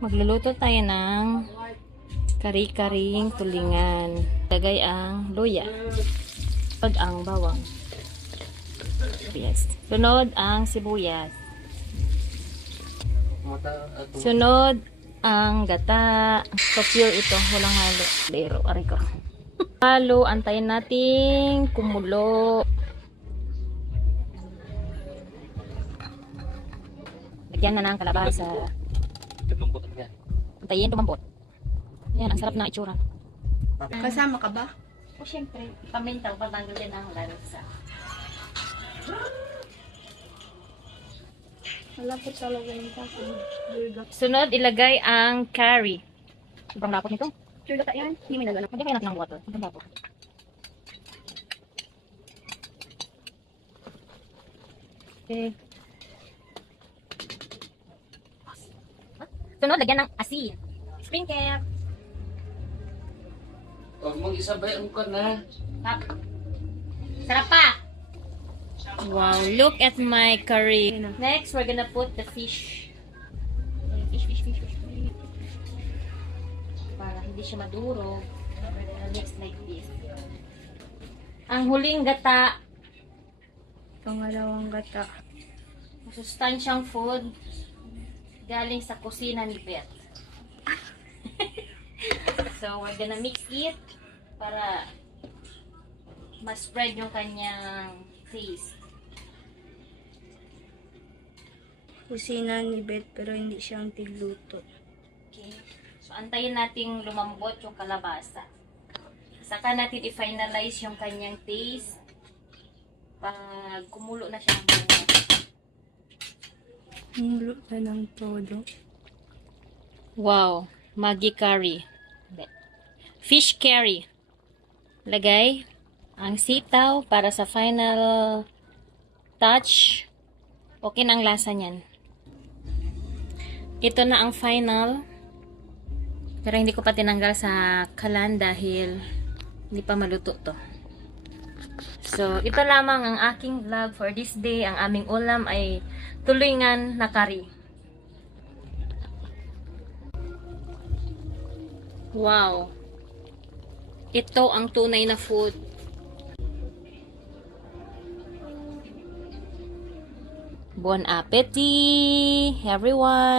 Magluluto tayo ng kari-karing tulingan. Lagay ang luya. Sunod ang bawang. Yes. Sunod ang sibuyas. Sunod ang gata. So pure ito. Walang halo. Dero. Aray ko. Halo. Antayin natin kumulo. Lagyan na ng kalabasa. Antayin tumambot. Yan, ang sarap na itsura. Kasama ka ba? O syempre, pamintaw, patanggalin ang lansa. Malapot talaga yung tapo. Sunod, ilagay ang curry. Sobrang lapot nito. Sure ka yan? Hindi mo nagano. Hindi kayo natin ng water. Sobrang lapot. Okay. Sunod, lagyan ng asin. Sprinkle. Huwag mong isabay ang na. Tap. Sarap pa. Wow, look at my curry. Next, we're gonna put the fish. Fish. Para hindi siya maduro. We're gonna mix like this. Ang huling gata. Pangalawang gata. Masustansyang food. Galing sa kusina ni Beth. So, we're gonna mix it para ma-spread yung kanyang taste. Kusina ni Beth pero hindi siyang tigluto. Okay. So, antayin nating lumambot yung kalabasa. Saka natin i-finalize yung kanyang taste pag kumulo na siya ng buo. Kumulo na ng todo. Wow. Maggi curry. Fish curry. Lagay ang sitaw para sa final touch. Okay na ang lasa niyan. Ito na ang final. Pero hindi ko pa tinanggal sa kalan dahil hindi pa maluto to. So, ito lamang ang aking vlog for this day. Ang aming ulam ay tulingan na curry. Wow. Ito ang tunay na food. Bon appetit, everyone!